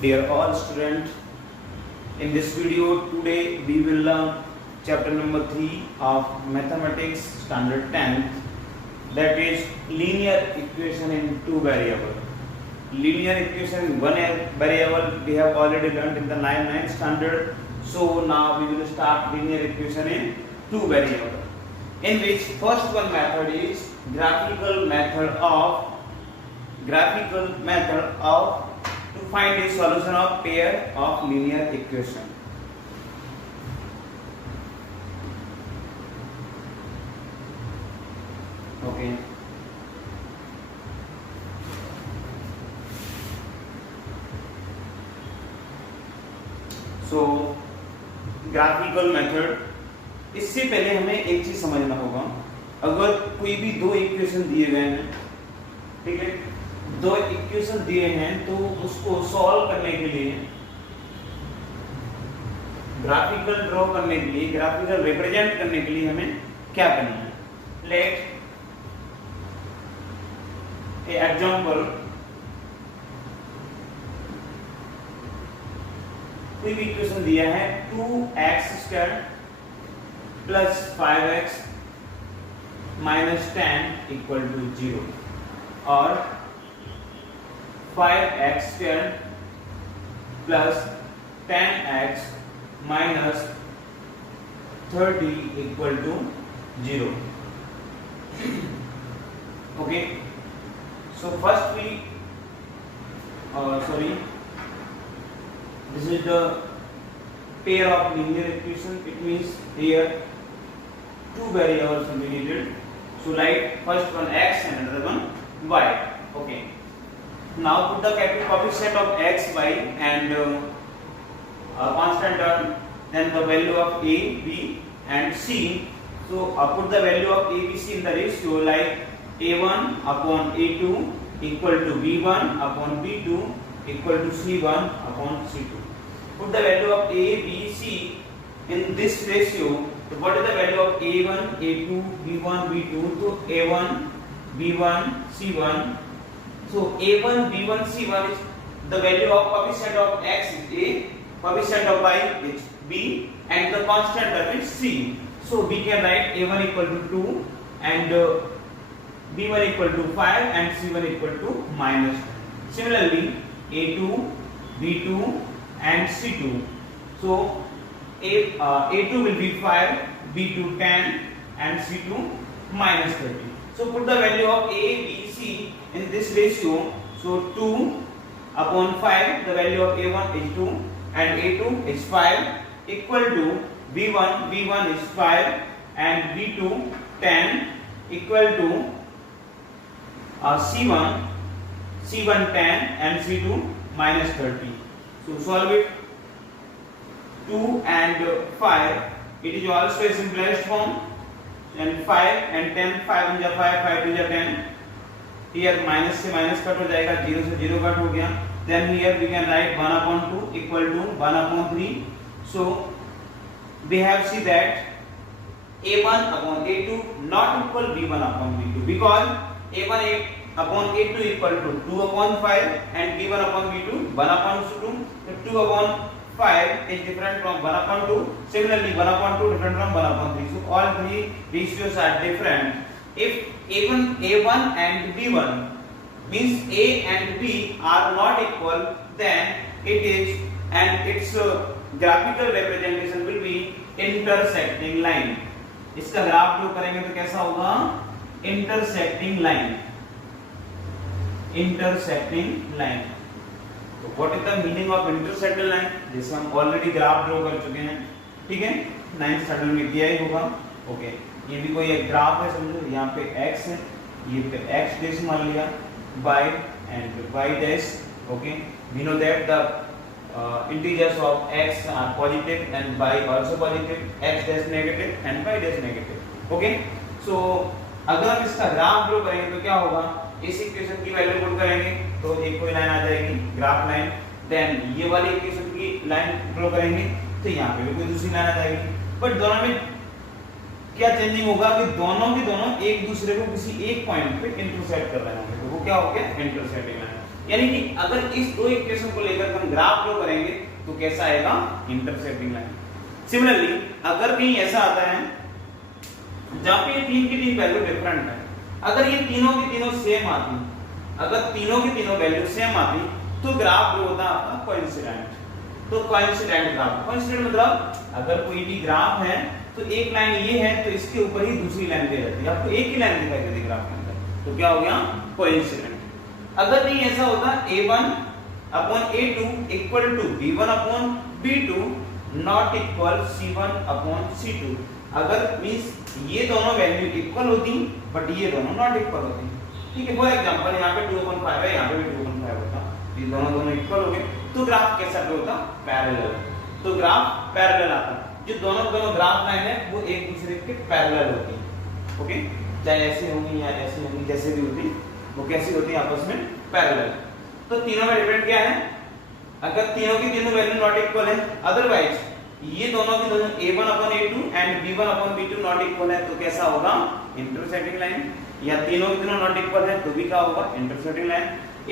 Dear all students, in this video today we will learn chapter number 3 of Mathematics Standard 10th, that is linear equation in two variable. Linear equation in one variable we have already learned in the 9th standard. So now we will start linear equation in two variable, in which first one method is graphical method of to find a solution of pair of linear equation. Okay. So graphical method, इससे पहले हमें एक चीज समझना होगा. अगर कोई भी दो इक्वेशन दिए गए हैं, ठीक है, दो इक्वेशन दिए हैं, तो उसको सॉल्व करने के लिए, ग्राफिकल ड्रॉ करने के लिए, ग्राफिकल रिप्रेजेंट करने के लिए हमें क्या करना है. लेट ए एग्जांपल, कोई भी इक्वेशन दिया है 2x² plus 5x minus 10 equal to 0 और 5x² plus 10x minus 30 equal to 0. Okay, so first we this is the pair of linear equation. It means here two variables will be needed. So like first one x and another one y. Okay. Now put the coefficient of x, y and constant term, then the value of a, b and c. So put the value of a, b, c in the ratio like a1 upon a2 equal to b1 upon b2 equal to c1 upon c2. Put the value of a, b, c in this ratio. So what is the value of a1, a2, b1, b2? So a1, b1, c1. So a1, b1, c1 is the value of coefficient of x is a, coefficient of y is b, and the constant term is c. So we can write a1 equal to 2 and b1 equal to 5 and c1 equal to minus 10. Similarly, a2, b2 and c2. So a2 will be 5, b2 10 and c2 minus 30. So put the value of a, b, c in this ratio. So 2 upon 5, the value of a1 is 2 and a2 is 5 equal to b1 is 5 and b2 10 equal to c1 10 and c2 minus 30. So solve it. 2 and 5, it is also a simplest form, and 5 and 10, 5 1 5, 5 2 10. Here minus से minus cut हो जाएगा, 0 से 0 cut हो गया. Then here we can write 1 upon 2 equal to 1 upon 3. So we have see that a1 upon a2 not equal b1 upon b2, because a1 upon a2 equal to 2 upon 5 and b1 upon b2 1 upon 2. So 2 upon 5 is different from 1 upon 2. Similarly 1 upon 2 different from 1 upon 3. So all three ratios are different. If a1 and b1 means a and b are not equal, then it is, and its graphical representation will be intersecting line. इसका graph जो करेंगे तो कैसा होगा? intersecting line. Intersecting line. तो what is the meaning of intersecting line? जैसे हम already graph draw कर चुके हैं, ठीक है, 9th स्टैंडर्ड में दिया ही होगा. ओके, ये भी कोई एक ग्राफ है, समझो यहाँ पे x है, ये पे x डैश मान लिया, y and y dash. Okay, we know that the integers of x are positive and y also positive, x dash negative and y dash negative. Okay, so अगर हम इसका ग्राफ ड्रॉ करेंगे तो क्या होगा? इस इक्वेशन की वैल्यू पुट करेंगे तो एक कोई लाइन आ जाएगी, ग्राफ लाइन. देन ये वाली इक्वेशन की लाइन ड्रॉ करेंगे तो यहाँ पे भी कोई दूसरी लाइन आ जाएगी. बट दोनों में क्या चेंजिंग होगा कि दोनों एक दूसरे को किसी एक पॉइंट पे इंटरसेक्ट कर रहे होंगे, तो वो क्या हो गया? Intersecting line. यानी कि अगर इस दो इक्वेशन को लेकर हम ग्राफ ड्रॉ करेंगे तो कैसा आएगा, इंटरसेक्टिंग लाइन। सिमिलरली अगर कहीं ऐसा आता है जहां पे तीन की तीन वैल्यू डिफरेंट है, अगर ये तीनों की तीनों सेम आती, अगर तीनों की तीनों वैल्यू सेम आती तो ग्राफ जो होता है आपका कोइंसिडेंट। तो कोइंसिडेंट ग्राफ, कोइंसिडेंट मतलब अगर कोई भी ग्राफ है तो एक लाइन ये है तो इसके ऊपर ही दूसरी लाइन दे रहती है, आपको एक ही लाइन दिखाई देती है ग्राफ के अंदर, तो क्या हो गया, कोइंसिडेंट। अगर नहीं ऐसा होता a1 upon a2 equal to b1 upon b2 not equal c1 upon c2, अगर मींस ये दोनों वैल्यू इक्वल होती बट ये दोनों नॉट इक्वल होती, ठीक है। फॉर एग्जांपल यहाँ पे 2/5 है, यहाँ पे भी 2/5 होता, ये दोनों इक्वल हो गए तो ग्राफ कैसा होता, पैरेलल। तो ग्राफ पैरेलल आता, जो दोनों ग्राफ लाइन है वो एक दूसरे के पैरेलल होती है, ओके, चाहे ऐसे होंगी या ऐसे होंगी, जैसे भी होती वो कैसी होती है, आपस में पैरेलल। तो तीनों में डिफरेंट क्या है, अगर तीनों की तीनों वैल्यू नॉट इक्वल है, अदरवाइज ये दोनों की दोनों a1 upon a2 and b1 upon b2 not equal है तो कैसा होगा, इंटरसेक्टिंग लाइन। या तीनों की तीनों नॉट इक्वल है तो भी क्या होगा, intersecting line.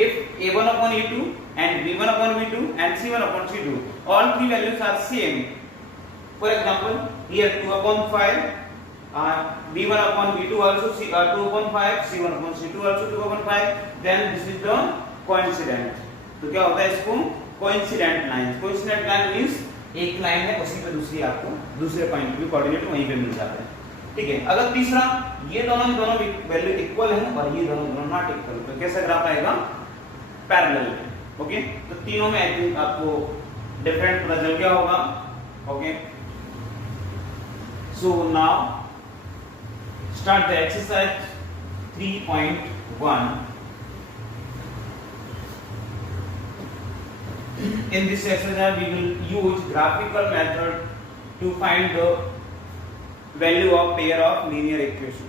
if a1 upon a2 and b1 upon b2 and c1 upon c2 all three values are same, for example here 2/5 b1 upon b2 also 2/5, c1 upon c2 also 2/5, then this is the coincident। तो क्या होता है इसको, coincident line. Coincident line means एक line है उसी पे दूसरी आपको दूसरे पॉइंट पे कोऑर्डिनेट वहीं पे मिल जाता है, ठीक है। अगर तीसरा ये दोनों वैल्यू इक्वल है और ये दोनों नॉट इक्वल, तो कैसा ग्राफ आएगा, पैरेलल, ओके। तो तीनों में आई थिंक आपको डिफरेंट पता चल गया होगा, okay. So now start the exercise 3.1. In this exercise we will use graphical method to find the value of pair of linear equation,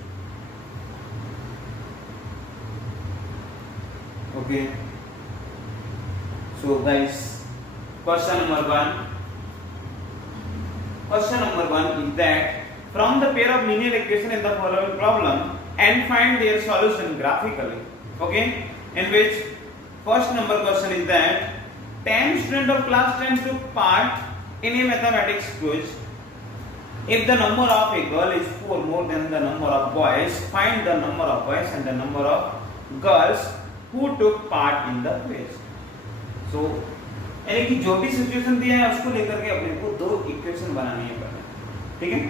okay। So guys, question number 1 is that from the pair of linear equation in the following problem and find their solution graphically, okay, in which first number question is that 10 students of class 10 took part in a mathematics quiz. If the number of a girl is 4 more than the number of boys, find the number of boys and the number of girls who took part in the quiz. So यानी कि जो भी situation दिया है उसको लेकर के अपने को दो इक्वेशन बनानी है पहले, ठीक है।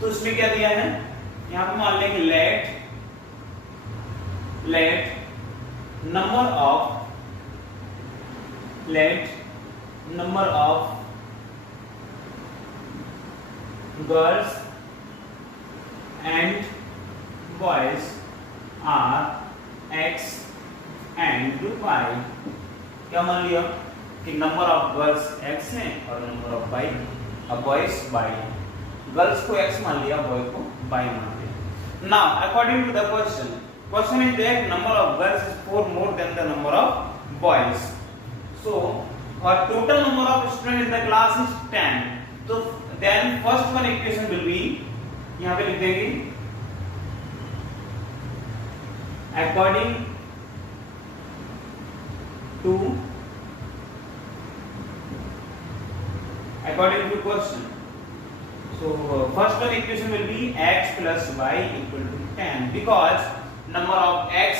तो इसमें क्या दिया है, यहाँ पे मान लेंगे let number of girls and boys are x and y। क्या मान लिया कि नंबर ऑफ गर्ल्स x है और नंबर ऑफ बॉयज y है। गर्ल्स को x मान लिया, बॉय को y मान लिया। Now according to the question is that number of girls is 4 more than the number of boys, so our total number of students in the class is 10। तो then first one equation will be, यहाँ पे लिख देंगे according to question। So first one equation will be x plus y equal to 10 because number of x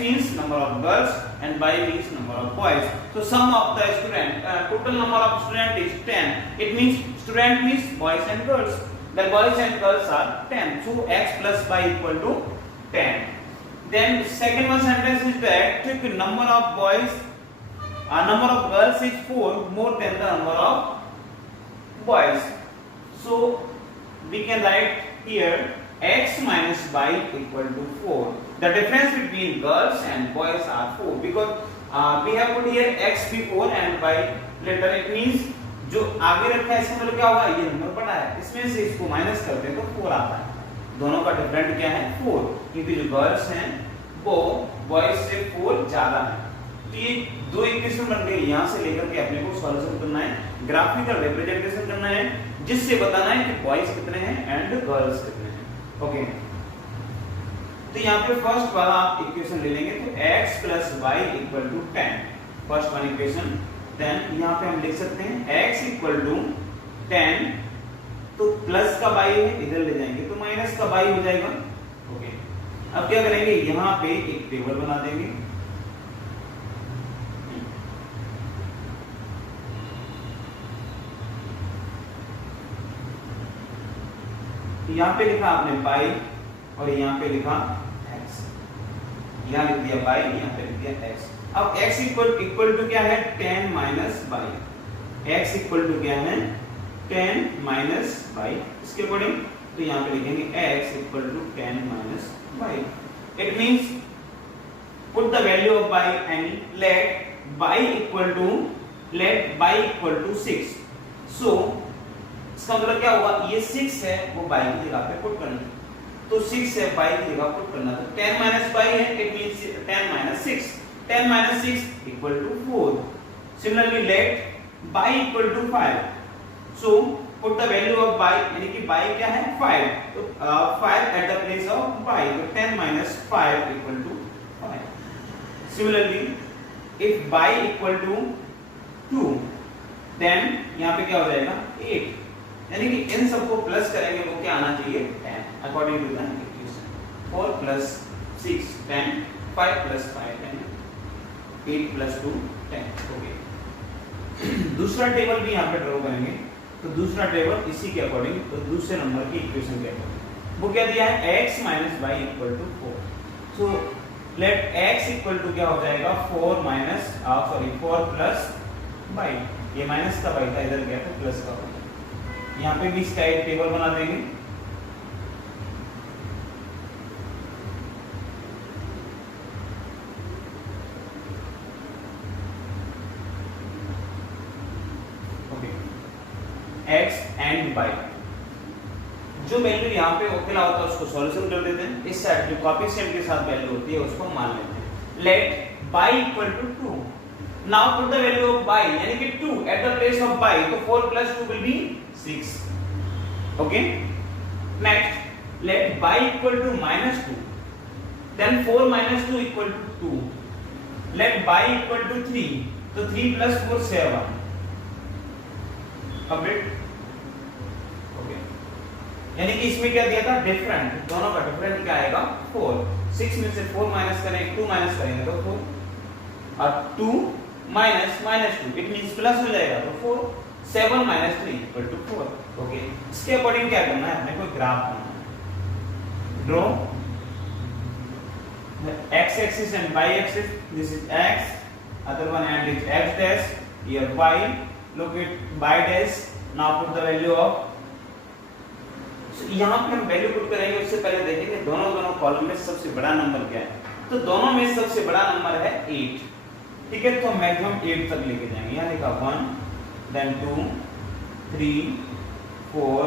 means number of girls and y means number of boys। So sum of the total number of student is 10। It means student means boys and girls, the boys and girls are 10, so x plus y equal to 10। Then second one sentence is that number of girls is 4 more than the number of boys, so we can write here x minus y equal to 4। The difference between girls and boys are 4 because we have put here x before and y later। It means जो आगे रखा है इसका मतलब क्या होगा, ये number पड़ा है, इसमें से इसको माइनस करते हैं तो 4 आता है। दोनों का डिफरेंट क्या है, 4, क्योंकि जो गर्ल्स हैं वो बॉयज से 4 ज्यादा है। तो ये दो इक्वेशन बन गई, यहाँ से लेकर के अपने को सॉल्यूशन करना है, ग्राफिकल रिप्रेजेंटेशन करना है, जिससे बताना है कि बॉयज कितने हैं एंड गर्ल्स कितने हैं, ओके। तो यहाँ पे फर्स्ट वाला आप इक्वेशन ले लेंगे तो x plus y equal to 10, first one equation. Then यहाँ पे हम लिख सकते हैं x इक्वल टू 10, तो प्लस का बाई है इधर ले जाएंगे तो माइनस का बाई हो जाएगा। ओके, अब क्या करेंगे, यहाँ पे एक टेबल बना देंगे। यहाँ पे लिखा आपने बाई और यहाँ पे लिखा x, यहाँ लिख दिया बाई, यहाँ पे लिख दिया x। अब x इक्वल टू क्या है 10 minus y, x equal to क्या है 10 माइनस बाई, इसके अकॉर्डिंग तो यहाँ पे लिखेंगे x equal to 10 minus y. It means put the value of y and let y equal to 6। So इसका मतलब क्या होगा, ये 6 है वो बाई की जगह पे पुट करना, तो 6 है बाई की जगह पुट करना, तो 10 माइनस बाई है, it means 10 minus 6, 10 minus 6 equal to 4। Similarly let y equal to 5, so put the value of y, यानी कि बाई क्या है 5, तो 5 at the place of y, तो 10 minus 5 equal to 5। Similarly if y equal to 2, then यहाँ पे क्या हो जाएगा 8, यानी कि इन सबको प्लस करेंगे वो क्या आना चाहिए 10 according to the equation. 4 plus 6 10, 5 plus 5 10, 8 plus 2 10। Okay, दूसरा टेबल भी यहाँ पे ड्रॉ करेंगे, तो दूसरा टेबल इसी के अकॉर्डिंग, तो दूसरे नंबर की इक्वेशन के अकॉर्डिंग वो क्या दिया है x minus y equal to 4। So let x equal to क्या हो जाएगा 4 प्लस बाई, ये माइनस का बाई था इधर गया तो प्लस का बाई, यहाँ पे भी इसका एक टेबल बना देंगे। ओके, x एंड बाई, जो वैल्यू यहाँ पे अकेला होता है उसको सॉल्यूशन कर देते हैं, इस साइड जो कोएफिशिएंट के साथ वैल्यू होती है उसको मान लेते हैं। Let y equal to 2, now put the value of y, यानी कि 2 at the place of y, तो 4 plus 2 will be 6। Okay, next let y equal to minus 2, then 4 minus 2 equal to 2, let y equal to 3, तो 3 plus 4 7 complete। okay, यानी कि इसमें क्या दिया था डिफरेंट, दोनों का डिफरेंट क्या आएगा 4, 6 में से 4 माइनस करेंगे 2 माइनस करेंगे तो 4, और 2 माइनस 2 इट मींस प्लस हो जाएगा तो 4, 7 माइनस 3 इक्वल टू 4। ओके, इसके अकॉर्डिंग क्या करना है, हमें कोई ग्राफ बनाना है। Draw x axis and y axis, this is x, other one and is x dash, here y, locate y dash, now put the value of, यहां पे हम वैल्यू पुट करेंगे, उससे पहले देखेंगे दोनों कॉलम में सबसे बड़ा नंबर क्या है, तो दोनों में सबसे बड़ा नंबर है 8, ठीक है, तो मैक्सिमम 8 तक लेके जाएंगे। यहां लिखा 1, then 2, 3, 4,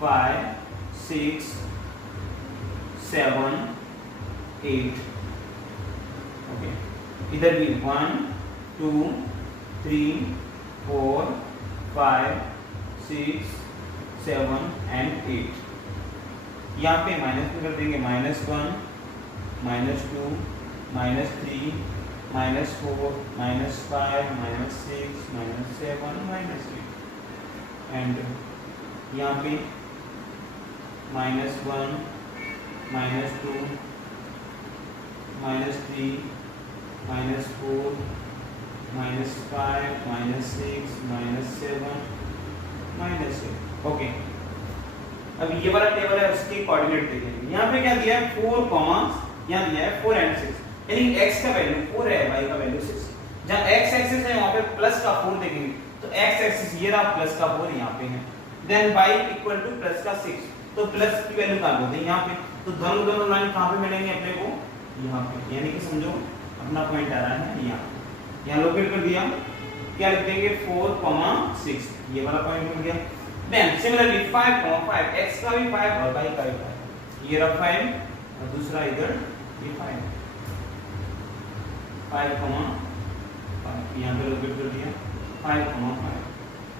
5, 6, 7, 8। ओके, इधर भी 1, 2, 3, 4, 5, 6, 7 and 8। यहाँ पे माइनस में कर देंगे -1, -2, -3, -4, -5, -6, -7, -8, एंड यहाँ पे -1, -2, -3, -4, -5, -6, -7, -8। ओके, अब ये वाला टेबल है, उसके कोऑर्डिनेट देखेंगे। यहाँ पे क्या दिया है 4, यहाँ दिया है 4 and 6, यानी x का वैल्यू 4 है, y का वैल्यू 6। जहाँ x एक्सिस है वहाँ पे प्लस का 4 देखेंगे, तो x एक्सिस ये रहा, प्लस का 4 यहाँ पे है, then y equal to plus का 6, तो प्लस की वैल्यू कहाँ होती है यहाँ पे, तो दोनों लाइन कहाँ पे मिलेंगे अपने को, यहाँ पे, यानी कि समझो अपना पॉइंट आ रहा है यहाँ लोकेट कर दिया, क्या लिख देंगे 4, 6, ये वाला पॉइंट मिल गया। देन सिमिलरली 5, 5, x का भी 5 और y का भी 5, ये रहा 5 और दूसरा इधर ये 5, 5, 5 यहाँ पे लोकेट कर दिया 5, 5,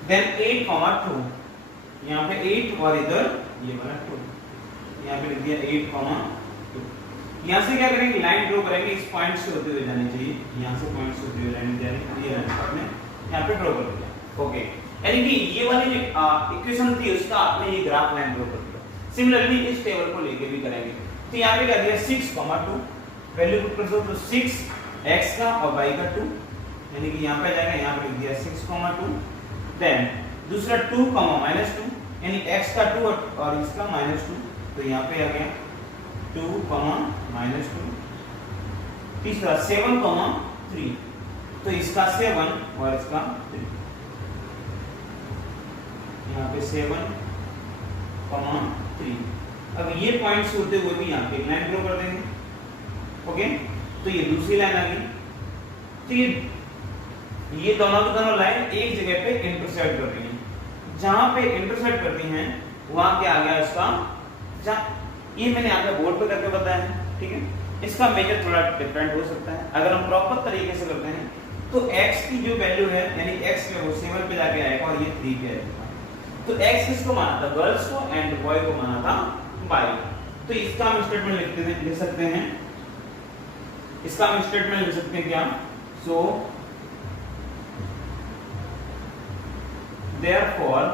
देन 8, 2, यहाँ पे 8 और इधर ये वाला 2, यहाँ पे लिख दिया 8, 2। यहाँ से क्या करेंगे, लाइन ड्रॉ करेंगे, इस पॉइंट से होते हुए जानी चाहिए, यहाँ से पॉइंट से होते हुए लाइन जानी, ये लाइन आपने यहाँ पे ड्रॉ कर दिया। ओके, यानी कि ये वाली जो इक्वेशन थी उसका आपने ये ग्राफ लाइन ड्रॉ कर दिया। सिमिलरली इस टेबल को लेके भी करेंगे। तो यहाँ पे क्या दिया 6,2 वैल्यू पुट कर दो, तो 6 x का और y का 2, यानी कि यहाँ पे जाएगा, यहाँ पे लिख दिया 6,2। देन दूसरा 2, -2, यानी x का 2 और इसका -2, तो यहाँ पे आ गया 2, -2। तीसरा 7,3, तो इसका 7 और इसका 3, यहाँ पे 7, 3। अब ये पॉइंट से होते हुए भी यहाँ पे लाइन ड्रॉ कर देंगे। ओके, तो ये दूसरी लाइन आ गई। तो ये दोनों की दोनों लाइन एक जगह पे इंटरसेक्ट कर रही हैं। जहां पे इंटरसेक्ट करती हैं वहां क्या आ गया इसका, ये मैंने यहाँ पे बोर्ड पे करके बताया है, ठीक है। इसका मेजर थोड़ा डिफरेंट हो सकता है। अगर हम प्रॉपर तरीके से करते हैं तो x की जो वैल्यू है, यानी x पे वो 7 पे जाके आएगा और ये 3 पे आएगा। तो x किसको माना था, गर्ल्स को, एंड बॉय को माना था बाय। तो इसका हम स्टेटमेंट लिख सकते हैं, इसका हम स्टेटमेंट लिख सकते हैं क्या, सो therefore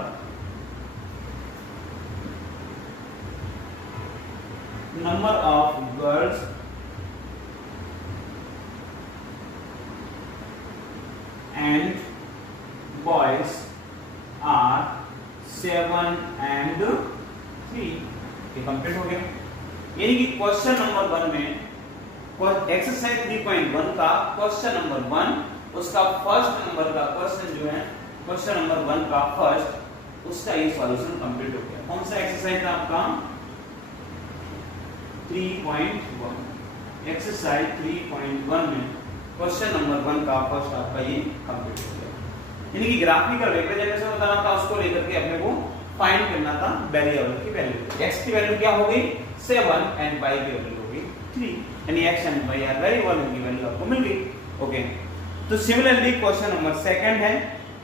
number of girls and boys are 7 and 3। ये कंप्लीट हो गया। यानी कि क्वेश्चन नंबर 1 में, एक्सरसाइज 3.1 का क्वेश्चन नंबर 1, उसका फर्स्ट नंबर का क्वेश्चन जो है, क्वेश्चन नंबर 1 का फर्स्ट, उसका ये सॉल्यूशन कंप्लीट हो गया। कौन सा एक्सरसाइज था आपका, 3.1। एक्सरसाइज 3.1 में क्वेश्चन नंबर 1 का फर्स्ट आपका ये कंप्लीट हो गया। यानी कि ग्राफिकल रिप्रेजेंटेशन बताना था, उसको लेकर के अपने को फाइंड करना था वेरिएबल की वैल्यू। x की वैल्यू क्या हो गई 7 एंड y की वैल्यू हो गई 3, यानी x and y are variable, इनकी वैल्यू आपको मिल गई। ओके, तो सिमिलरली क्वेश्चन नंबर 2 है,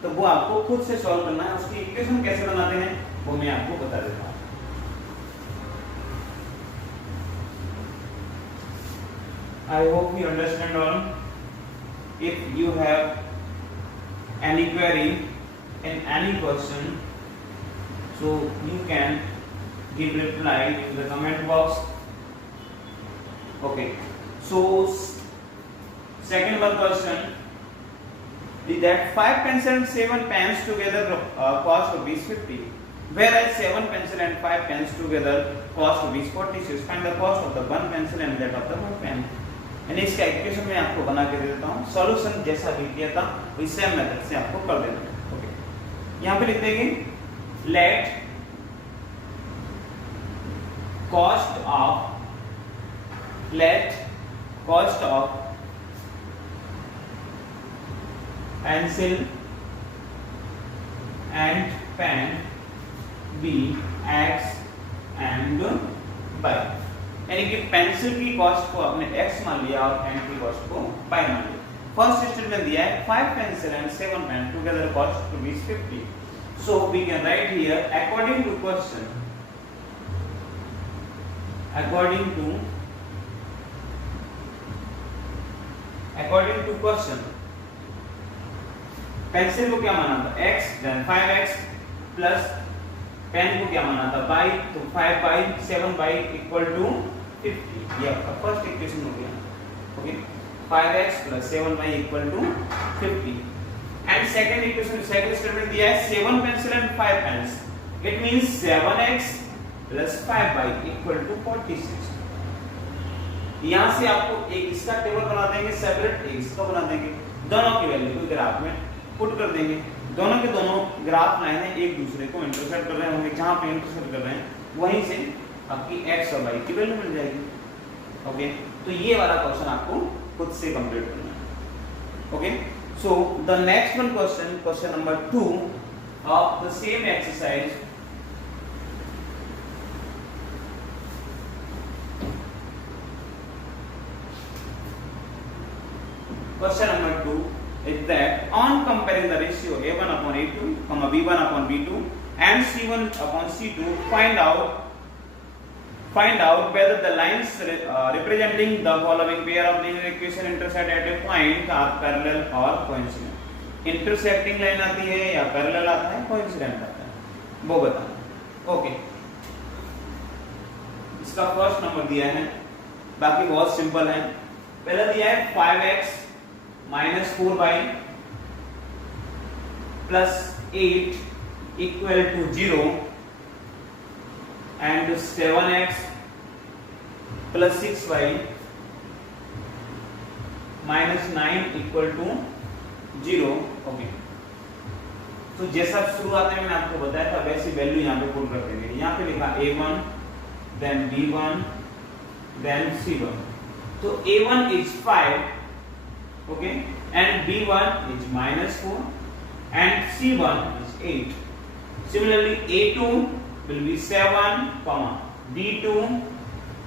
तो वो आपको खुद से सॉल्व करना है। उसकी इक्वेशन कैसे बनाते हैं वो मैं आपको बता देता हूं। I hope you understand all. If you have any query in any question, so you can give reply in the comment box. Okay, so second one question is that 5 pencil and 7 pens together cost rupees 50, whereas 7 pencil and 5 pens together cost rupees 40. So find the cost of the one pencil and that of the one pen. यानी इसका equation मैं आपको बना के दे देता हूँ, solution जैसा भी किया था वही सेम मेथड से आपको कर देना है। ओके, यहाँ पे लिख देंगे let cost of pencil and pen be x and y, यानी कि पेंसिल की कॉस्ट को आपने x मान लिया और पेन की कॉस्ट को y मान लिया। फर्स्ट स्टेटमेंट दिया है 5 pencil and 7 pen together cost rupees 50, so we can write here according to question, pencil को क्या माना था x, then 5x plus pen को क्या माना था y, तो 5y 7y इक्वल टू 50। ये आपका फर्स्ट इक्वेशन हो गया। Okay, 5x plus 7y equal to 50। And second equation, second statement दिया है 7 pencil and 5 pens, it means 7x plus 5y equal to 46। यहां से आपको एक इसका टेबल बना देंगे सेपरेट, एक इसका बना देंगे, दोनों की वैल्यू को ग्राफ में पुट कर देंगे। दोनों के दोनों ग्राफ लाइनें एक दूसरे को इंटरसेक्ट कर रहे होंगे, जहां पे इंटरसेक्ट कर रहे हैं वहीं से आपकी x और y की वैल्यू मिल जाएगी। ओके, तो ये वाला क्वेश्चन आपको खुद से कंप्लीट करना है। Okay, so the next one question, question number 2 of the same exercise, question number 2 is that on comparing the ratio a1 upon a2, b1 upon b2 and c1 upon c2, find find out whether the lines representing the following pair of linear equation intersect at a point are parallel or coincident। intersecting line आती है या parallel आता है, coincident आता है, वो बताना। Okay, इसका फर्स्ट नंबर दिया है, बाकी बहुत सिंपल है। पहला दिया है 5x minus 4y plus 8 equal to 0 and 7x plus 6y minus 9 equal to 0। Okay, तो जैसा शुरुआत में मैंने आपको बताया था वैसी वैल्यू यहाँ पे पुट कर देंगे। यहाँ पे लिखा a1 then b1 then c1। तो a1 is 5, okay, and b1 is minus 4 and c1 is 8। similarly a2 will be 7, b2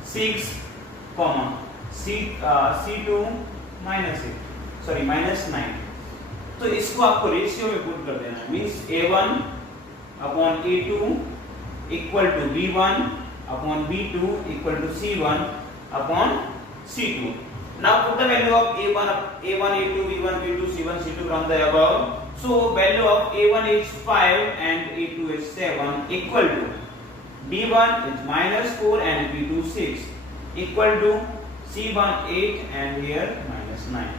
6, c2 minus 8, sorry minus 9। तो इसको आपको रेशियो में पुट कर देना है, means a1 upon a2 equal to b1 upon b2 equal to c1 upon c2। now put the value of a1 a2 b1 b2 c1 c2 from the above। so value of a1 is 5 and a2 is 7 equal to b1 is minus 4 and b2 6 equal to c1 8 and here minus 9।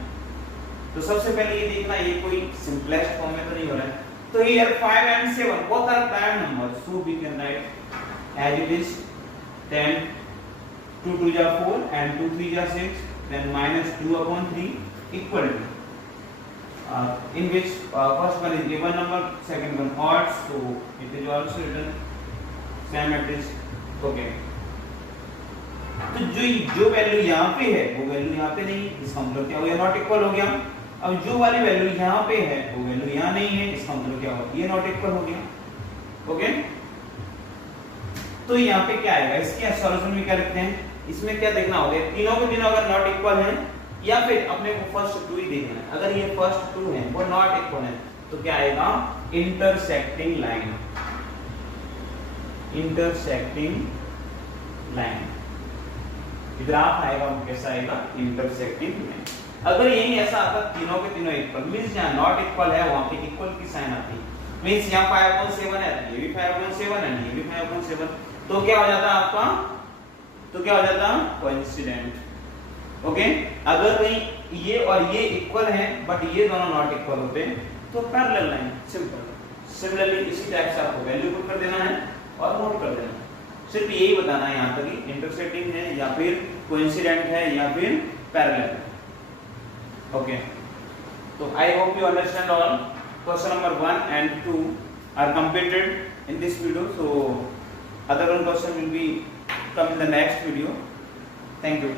तो सबसे पहले ये देखना ये कोई simplest form में तो नहीं हो रहा है। तो here 5 and 7 both are prime numbers, so we can write as it is 10 2 2 are 4 and 2 3 are 6, then minus 2 upon 3 equal to in which first one is given number, second one odd, so it is also written same it is। okay, तो जो value यहाँ पे है वो value यहाँ पे नहीं, इसका मतलब क्या हो गया, नॉट इक्वल हो गया। अब जो वाली वैल्यू यहाँ पे है वो वैल्यू यहाँ नहीं है, इसका मतलब क्या होगा, ये नॉट इक्वल हो गया। ओके, तो यहाँ पे क्या आएगा, इसके सॉल्यूशन में क्या लिखते हैं, इसमें क्या देखना होगा, तीनों के तीनों अगर नॉट इक्वल हैं या फिर अपने को फर्स्ट टू ही देखना है। अगर ये फर्स्ट टू है वो नॉट इक्वल है तो क्या आएगा, intersecting line, intersecting line graph आएगा, वो कैसा आएगा, इंटरसेक्टिंग लाइन। अगर यही ऐसा आता तीनों के तीनों इक्वल, मींस जहां नॉट इक्वल है वहां पे इक्वल की साइन आती, मींस यहां 5/7 है, ये भी 5/7 है, ये भी 5/7, तो क्या हो जाता आपका, तो क्या हो जाता, कोइंसिडेंट। ओके, अगर कहीं ये और ये इक्वल हैं बट ये दोनों नॉट इक्वल होते तो पैरेलल लाइन, सिंपल। सिमिलरली इसी टाइप से आपको वैल्यू पुट कर देना है और नोट कर देना है, सिर्फ यही बताना है यहाँ तक कि इंटरसेक्टिंग है या फिर कोइंसिडेंट है या फिर पैरेलल है। ओके, तो I hope you understand all. Question number 1 and 2 are completed in this video, so other one question will be come in the next video. Thank you.